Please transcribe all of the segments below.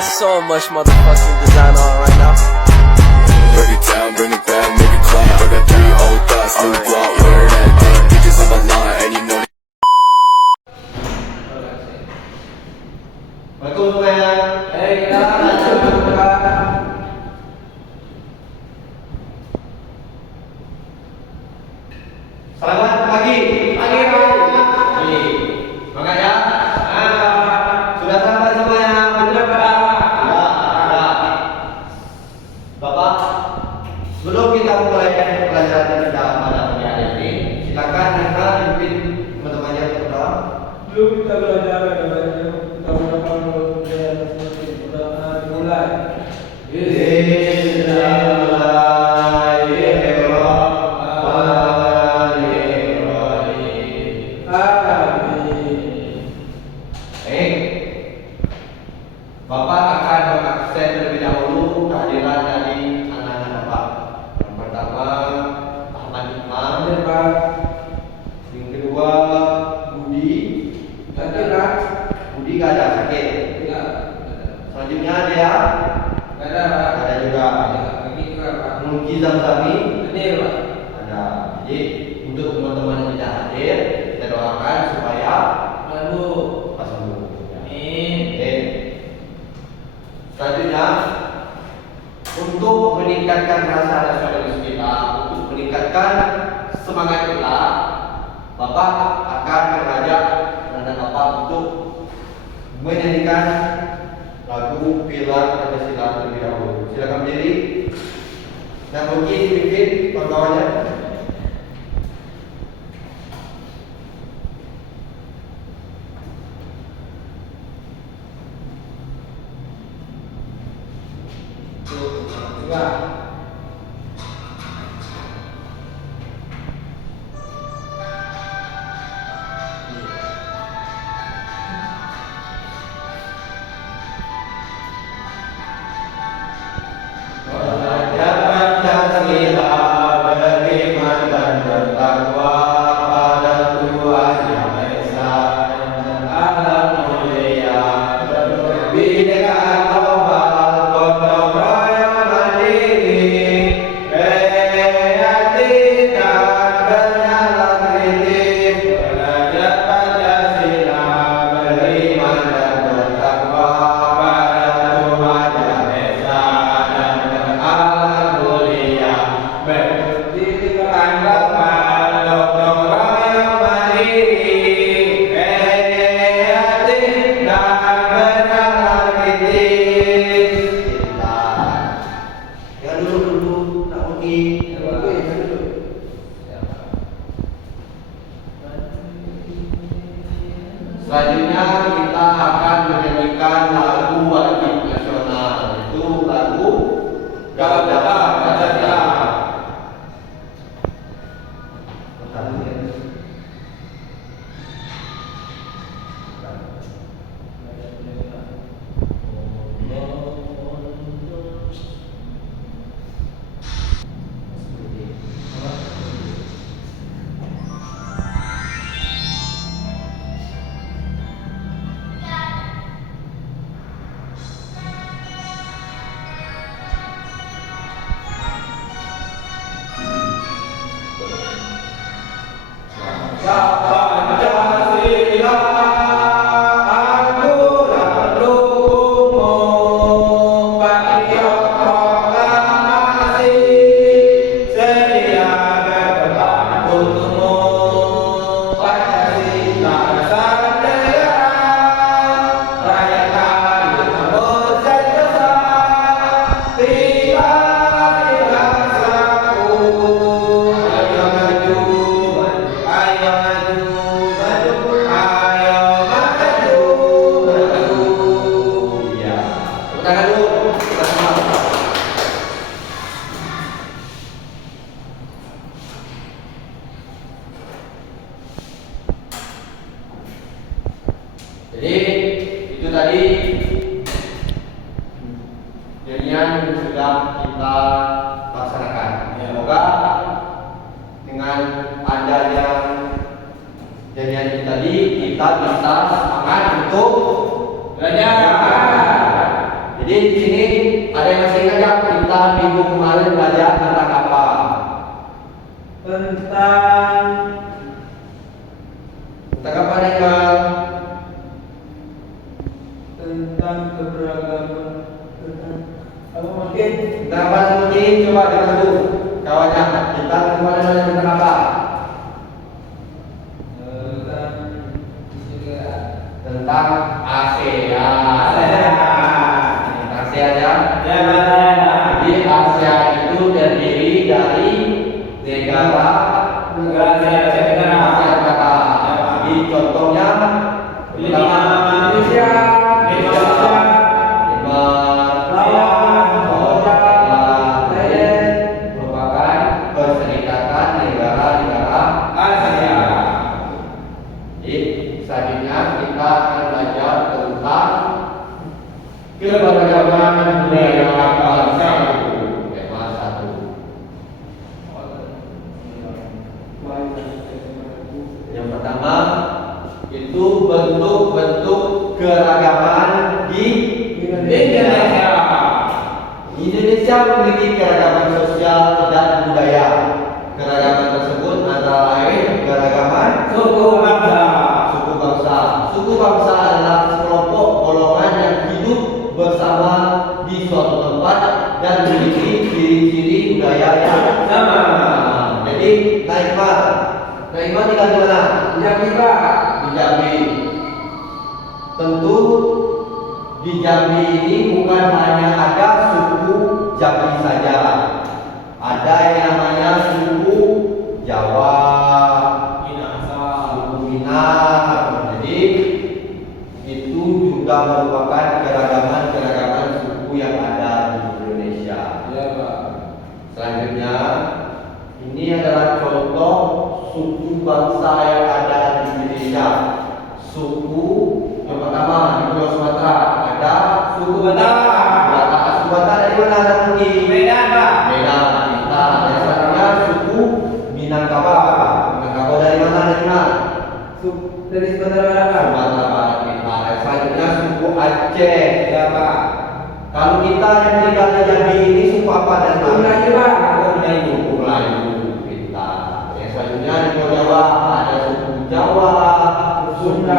got so much motherfucking design on right now. Break it down, bring it back, make it clap. I got 3 old thoughts, new guap, wear that thing. Bitches on my line, and you know. Selamat pagi. Pagi. Semangat ya. Sudah sampai semuanya. Sudah, Pak. Ya. Bapak, sebelum kita mulai pelajaran kita pada pagi hari ini, silakan Anda pimpin teman-temannya berdoa. Belum kita belajar katanya, kita melakukan mulai. Bapak akan mengakses terlebih dahulu kehadiran dari anak-anak Bapak. Yang pertama, Ahmad Imam. Yang kedua, Budi. Budi gak ada sakit. Selanjutnya dia ada juga. Mungkin Zamzami ada. Jadi untuk teman-teman yang tidak hadir, kita doakan supaya pas sembuh. Oke. Selanjutnya, untuk meningkatkan rasa nasionalis kita, untuk meningkatkan semangat kita, Bapak akan mengajak anak Bapak untuk menyanyikan lagu Pilar Pancasila terlebih dahulu. Silakan berdiri dan mungkin dipimpin kawan-kawannya. Selanjutnya kita akan menyanyikan lagu wajib nasional, yaitu lagu Garuda Pancasila. Jadi itu tadi nyanyian yang sudah kita laksanakan. Semoga dengan adanya nyanyian ini tadi kita bisa semangat untuk belajar. belajar tentang apa? Tentang Apa Haikal? tentang keberagaman, tentang apa mungkin? Tentang apa mungkin? Coba dibantu kawannya. Kita kemarin belajar tentang apa? Tentang ASEAN. Tentang ASEAN ya. Jadi ASEAN itu terdiri dari negara ASEAN Tenggara. Jadi contohnya pertama Indonesia, Myanmar, Thailand merupakan perserikatan negara-negara ASEAN. Jadi selanjutnya kita akan belajar tentang keberagaman budaya bangsa. Tema 1. Yang pertama itu bentuk-bentuk keragaman di Indonesia. Indonesia memiliki keragaman sosial dan budaya. Keragaman tersebut antara lain keragaman suku bangsa. Suku bangsa adalah sekelompok golongan yang hidup bersama di suatu tempat dan memiliki ciri-ciri budaya yang Sama. Jadi Naimar tinggal di mana? Jambi Pak. Di Jambi. Tentu di Jambi ini bukan hanya ada suku Jambi saja. Ada yang namanya suku Jawa, suku Minang. Jadi itu juga merupakan keragaman suku yang ada di Indonesia. Ya Pak. Selanjutnya, ini adalah contoh suku bangsa yang ada di Indonesia. Suku yang pertama di Pulau Sumatera ada suku Batak. Suku Batak dari mana ada mungkin? Medan Pak. Medan. Kita yang selanjutnya suku Minangkabau. Minangkabau dari mana? Dari Sumatera Barat Pak. Sumatera Barat kita. Yang selanjutnya suku Aceh. Ya Pak. Kalau kita yang tinggal di Jambi ini suku apa dan Suku Melayu Pak. Suku Melayu kita. Yang selanjutnya di Pulau Jawa ada suku Jawa, Sunda,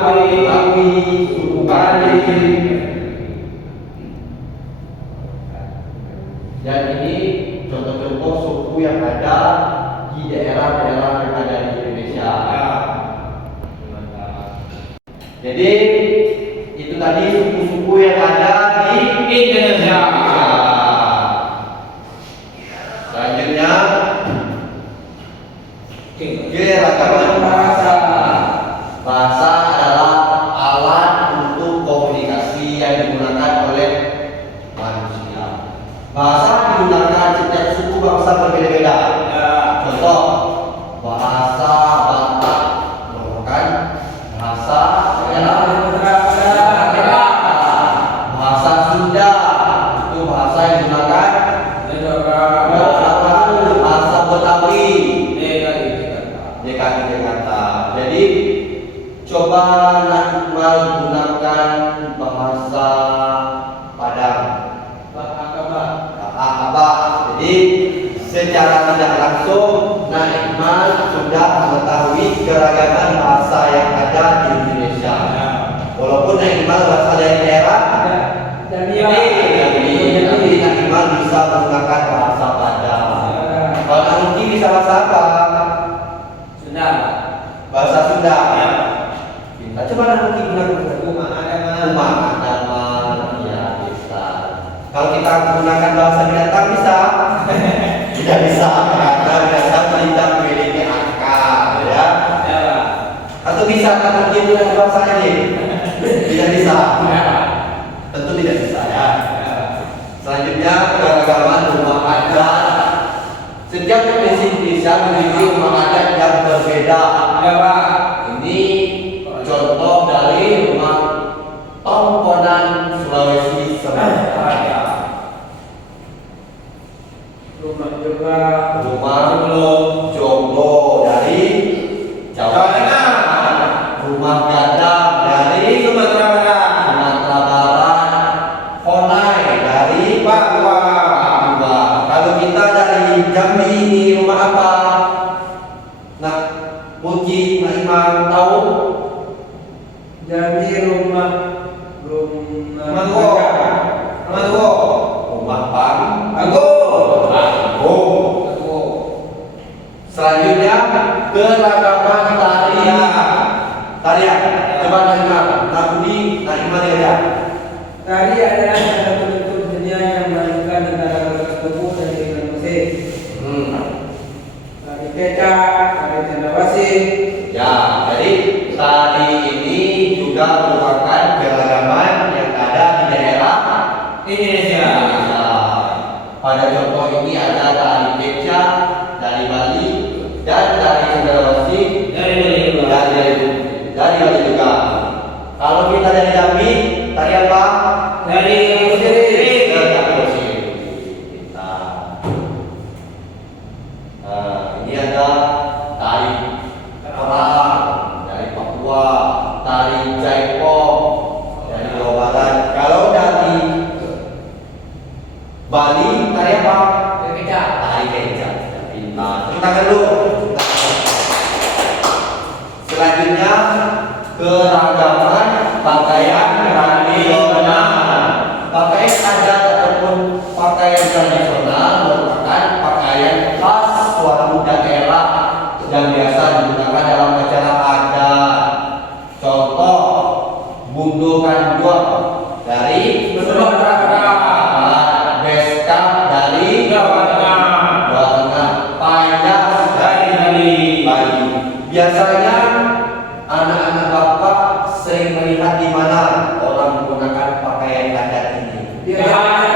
Betawi, suku Bali. Dan ini contoh-contoh suku yang ada di daerah-daerah yang ada di Indonesia. Jadi itu tadi suku-suku yang ada di Indonesia. Selanjutnya keragaman bahasa. Bahasa adalah alat untuk komunikasi yang digunakan oleh manusia. Bahasa digunakan setiap suku bangsa berbeda-beda. Contoh, bahasa Batak merupakan bahasa bahasa Sunda itu bahasa yang digunakan bahasa Betawi DKI Jakarta. Jadi coba Nakmal gunakan bahasa Padang. Jadi secara tidak langsung Nakmal sudah mengetahui keragaman bahasa yang ada di Indonesia. Walaupun Nakmal berasal dari daerah tapi Nakmal bisa menggunakan bahasa Padang. Kalau Nanuki bisa bahasa apa? Bahasa Sunda. Kita coba Nanuki gunakan Umang Adaman. Ya bisa. Kalau kita menggunakan bahasa binatang bisa? Tidak bisa. Karena binatang tidak memiliki akal, ya. Atau bisa Nanuki gunakan bahasa ini? Tidak bisa. Tentu tidak bisa, ya. Selanjutnya keragaman rumah adat. Setiap provinsi Indonesia memiliki rumah adat yang berbeda. Ini contoh dari rumah Tongkonan Sulawesi Selatan. Rumah Jomblo dari Jawa Tengah. Rumah Gadang Selanjutnya keragaman tarian. Coba Naima dia. Tari adalah salah satu bentuk dunia yang memadukan antara tubuh dan dengan musik. Tari kecak, tari cendrawasih. Ya, jadi tari ini juga merupakan keragaman yang ada di daerah Indonesia. Pada contoh ini ada tari kecak dari Bali dan tari cendrawasih dari Bali juga. Kalau kita dari Jambi, tari apa? Dari Ini ada tari Perang dari Papua, tari Jaipong dari Jawa Barat. Kalau dari Bali, tari apa? Tari kecak. Tepuk tangan dulu. Selanjutnya keragaman pakaian tradisional. Pakaian adat ataupun pakaian tradisional merupakan pakaian khas suatu daerah yang biasa digunakan dalam acara adat. Contoh gundukan dua dari Sumatera, beskap dari Jawa Tengah, payah dari Bali. Biasanya anak-anak bapak sering melihat di mana orang menggunakan pakaian adat ini. Di acara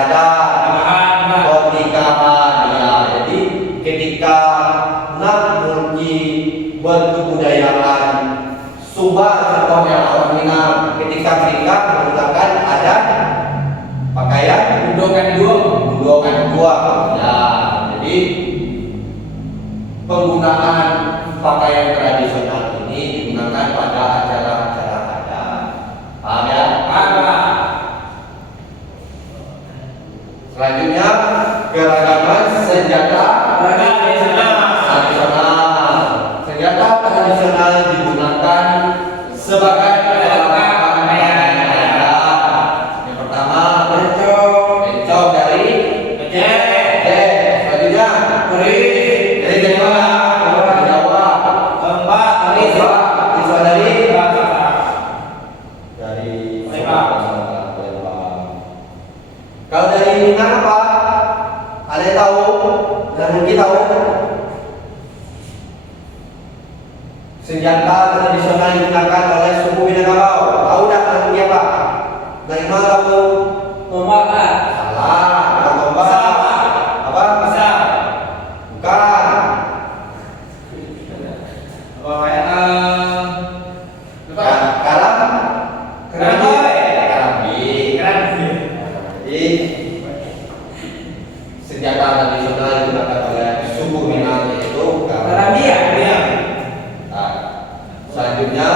adat, pernikahan, ya. Jadi ketika nak mulki berkebudayaan, subah contohnya orang Minang ketika menikah menggunakan adat pakaian gundukan dua. Ya, jadi penggunaan pakaian tradisional ini digunakan pada acara-acara adat. Paham ya? Selanjutnya keragaman senjata tradisional. Senjata tradisional digunakan sebagai pakaian adat. Yang pertama bencong dari Aceh. Selanjutnya dari Jawa. Kalau dari Minang apa? Ada yang tahu? Dan mungkin tahu? Senjata tradisional yang digunakan oleh suku Minangkabau. Tahu tak namanya apa? Dari mana tahu? tombak. Salah. Bukan tombak. Apa? Pisau. Bukan. Karam. Keramik. Jadi senjata tradisional yang digunakan oleh suku Minang yaitu keramik. Nah, selanjutnya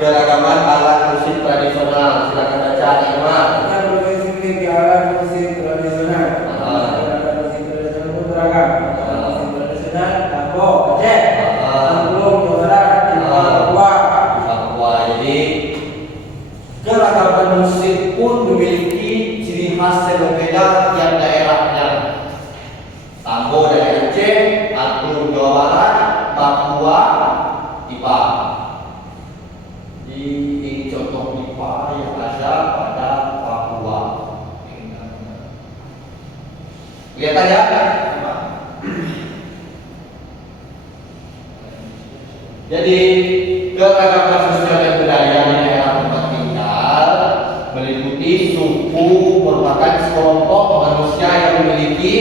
keragaman alat musik tradisional. Silakan baca Naima. Kita berspesifik di alat musik tradisional. Alat musik tradisional itu beragam. Alat musik tradisional Tambo, Aceh, Angklung, Jawa Barat, Papua. Jadi keragaman musik pun memiliki ciri khas yang berbeda tiap daerahnya. Tambo dari Aceh, Angklung Jawa Barat, Papua, IPA. Ini contoh IPA yang ada pada Papua. Kelihatan ya? Jadi keragaman sosial dan budaya di daerah tempat tinggal meliputi suku merupakan sekelompok manusia yang memiliki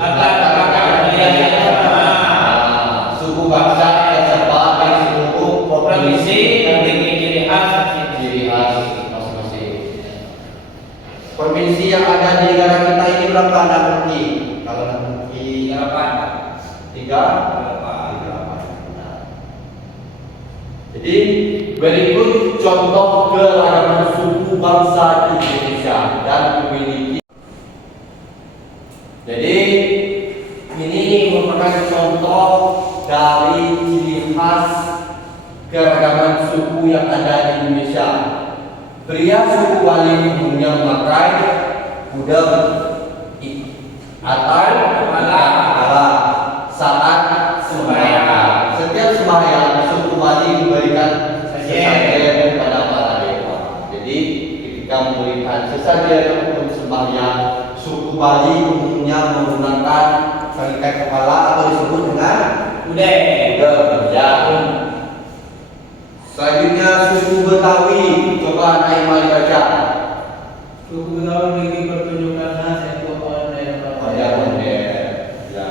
latar belakang suku bangsa yang tersebar di seluruh provinsi dan ciri khas masing-masing. Provinsi yang ada di negara kita ini berapa nanti? Kalau nanti 38. Jadi berikut contoh keragaman suku bangsa di Indonesia dan memiliki. Jadi ini merupakan contoh dari ciri khas keragaman suku yang ada di Indonesia. Pria suku Bali umumnya memakai kudung atau saat dan sesajen pun sembahyang. Suku Bali umumnya menggunakan tarikat kepala atau disebut dengan Udah. ya. Selanjutnya suku Betawi, coba Naimah baca. Suku Betawi memiliki pertunjukan khas yaitu Ondel-ondel. Ya.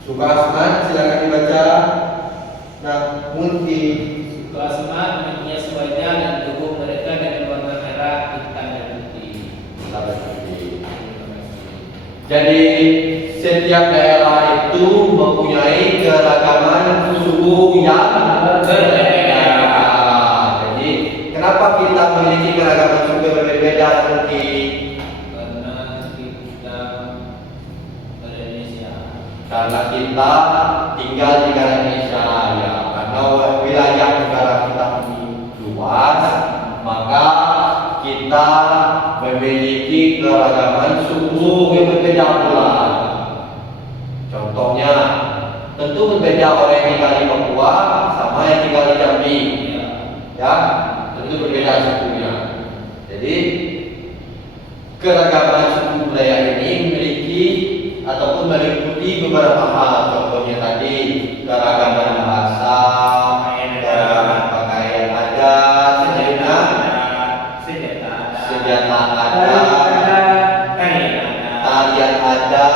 Suku Asmat silakan dibaca. Nah, mungkin Suku Asmat mempunyai wajah dan tubuh mereka dengan warna merah, hitam dan putih. jadi setiap daerah itu mempunyai keragaman suku yang berbeda. Jadi kenapa kita memiliki keragaman suku yang berbeda mungkin? Karena kita Indonesia. Karena kita tinggal di negara Indonesia ya. Karena wilayah negara kita ini luas, maka kita memiliki keragaman suku yang berbeda pula. Contohnya, tentu berbeda orang yang tinggal di Papua sama yang tinggal di Jambi, ya, tentu berbeda sukunya. Jadi keragaman suku budaya ini memiliki ataupun meliputi beberapa hal. Contohnya tadi keragaman bahasa, keragaman pakaian adat, senjata ada, tarian ada,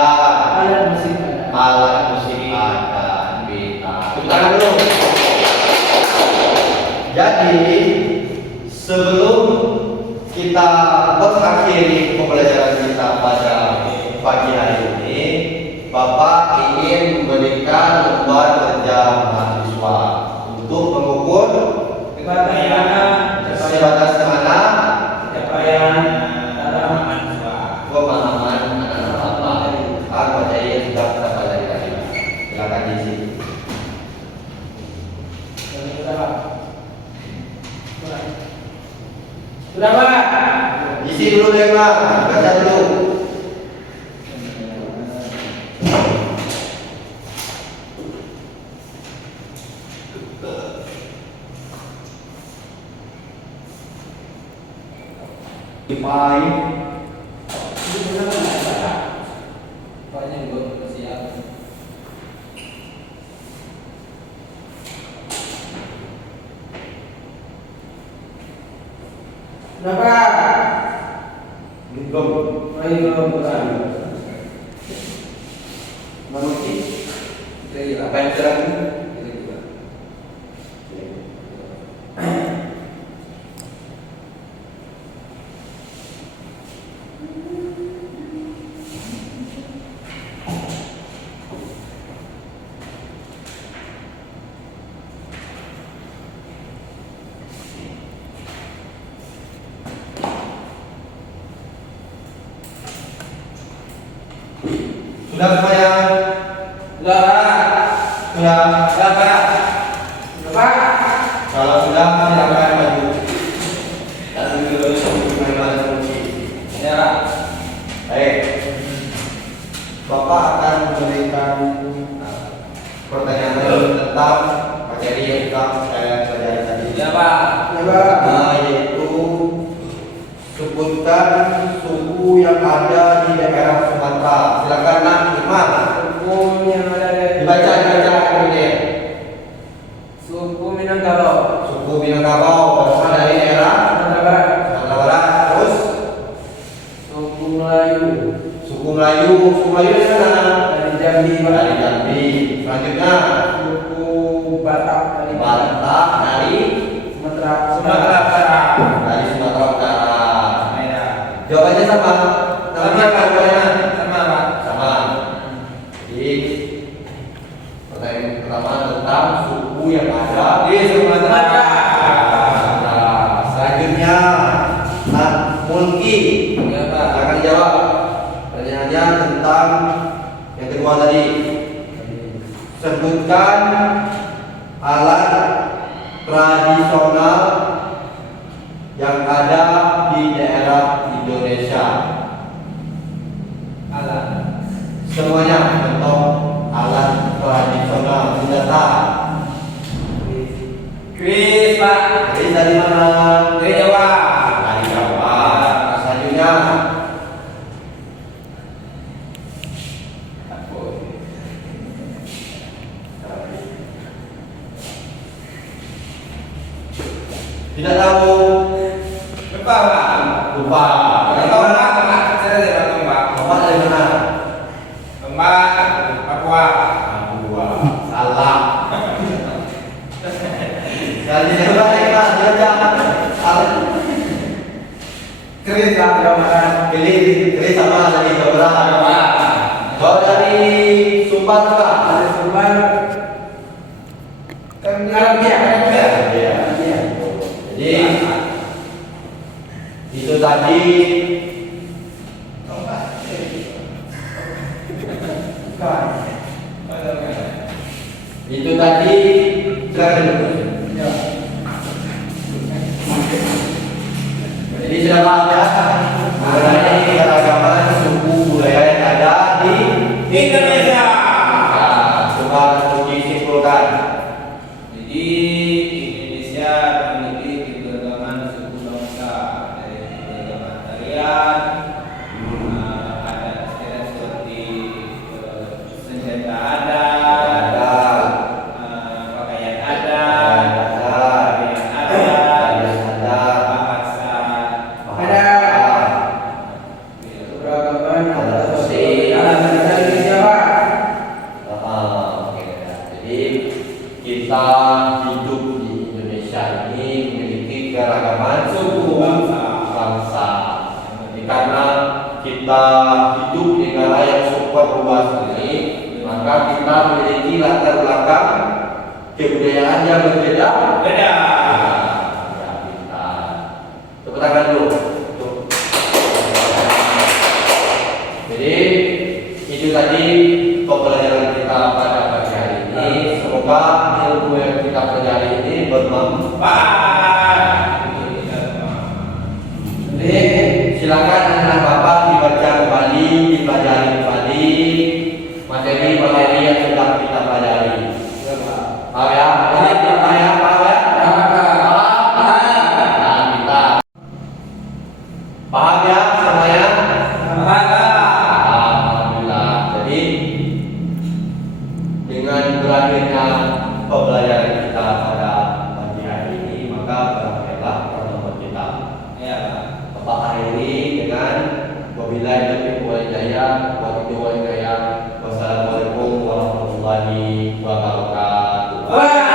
alat musik ada. alat musik ada. Beta. Tepuk tangan dulu. Jadi sebelum kita mengakhiri pembelajaran kita pada pagi hari ini, Bapak ingin memberikan lembar kerja mahasiswa untuk mengukur sebatas mana Capaian dalam mahasiswa. pemahaman anak Bapak. Apa saya sudah kita pelajari tadi? Silakan diisi. Sudah Pak. Sudah Pak. Isi dulu deh Pak, baca dulu. Sudah Pak. Belum. Ayo bukan. Manuki. Apa yang cerah ini? Sudah semuanya? Sudah Pak. Sudah. Sudah Pak. Sudah Pak. Kalau sudah silakan maju. Dan dulu sebelum Ya. baik. Bapak akan memberikan pertanyaan tentang materi yang sudah saya pelajari tadi. Ya Pak. Ya Pak. Yaitu sebutkan suku yang ada di daerah Sumatera. Silakan Nak Iman. Suku yang ada di Dibaca ini. Suku Minangkabau. Suku Minangkabau berasal dari daerah Sumatera Barat. Sumatera Barat. Terus Suku Melayu. suku Melayu. Suku Melayu dari mana? Dari Jambi Pak. Dari Jambi. Selanjutnya Suku Batak dari Batak dari Sumatera Barat. dari Sumatera Utara. Ya. Jawabannya sama. Namanya apa jawabannya? Sama Pak. Sama. Jadi pertanyaan pertama tentang suku yang ada Di Sumatera Barat. Nah, selanjutnya Nak Mulki. Ya Pak. Akan dijawab. Pertanyaannya tentang yang kedua tadi. Sebutkan alat tradisional yang ada di daerah Indonesia. Alat. Semuanya contoh alat tradisional senjata. Kuis Pak. Jadi dari mana? Dari Jawa. Dari Tidak tahu. Lupa Pak. Lupa. Tombak, Pak. Saya dari Tombak. Tombak dari mana? Tombak Papua. Papua. Salah. Jadi dia jangan salah. Keris Pak, Ramadan. Keris sama dari beberapa. Kalau dari Sumbar Pak. Dari Sumbar. Arabia. Iya. Jadi itu tadi silakan dulu. Jadi sudah paham ya mengenai keragaman suku budaya yang ada di Indonesia. Nah, coba untuk disimpulkan. Jadi Indonesia memiliki keberagaman suku bangsa dari keberagaman tarian, adat istiadat seperti senjata adat, pakaian adat, tarian adat, bahasa, Beragaman Ada musik. Alasan Indonesia Pak. Oke. Jadi kita hidup di Indonesia ini memiliki keragaman suku bangsa. Jadi karena kita hidup di negara yang super luas ini, maka kita memiliki latar belakang kebudayaan yang berbeda. beda. Ya, kita tepuk tangan dulu. Jadi itu tadi pembelajaran kita pada pagi hari ini. Semoga ilmu yang kita pelajari ini bermanfaat. Jadi silakan anak bapak dibaca kembali, dipelajari kembali materi-materi yang sudah kita pelajari. Paham ya? Ini apa ya? Paham ya? Nah, kita paham ya semuanya? Alhamdulillah. Jadi dengan berakhirnya pembelajaran kita pada pagi hari ini, maka berakhirlah pertemuan kita. Ya, Bapak akhiri dengan wabillahi taufiq wal hidayah. Wassalamualaikum warahmatullahi wabarakatuh.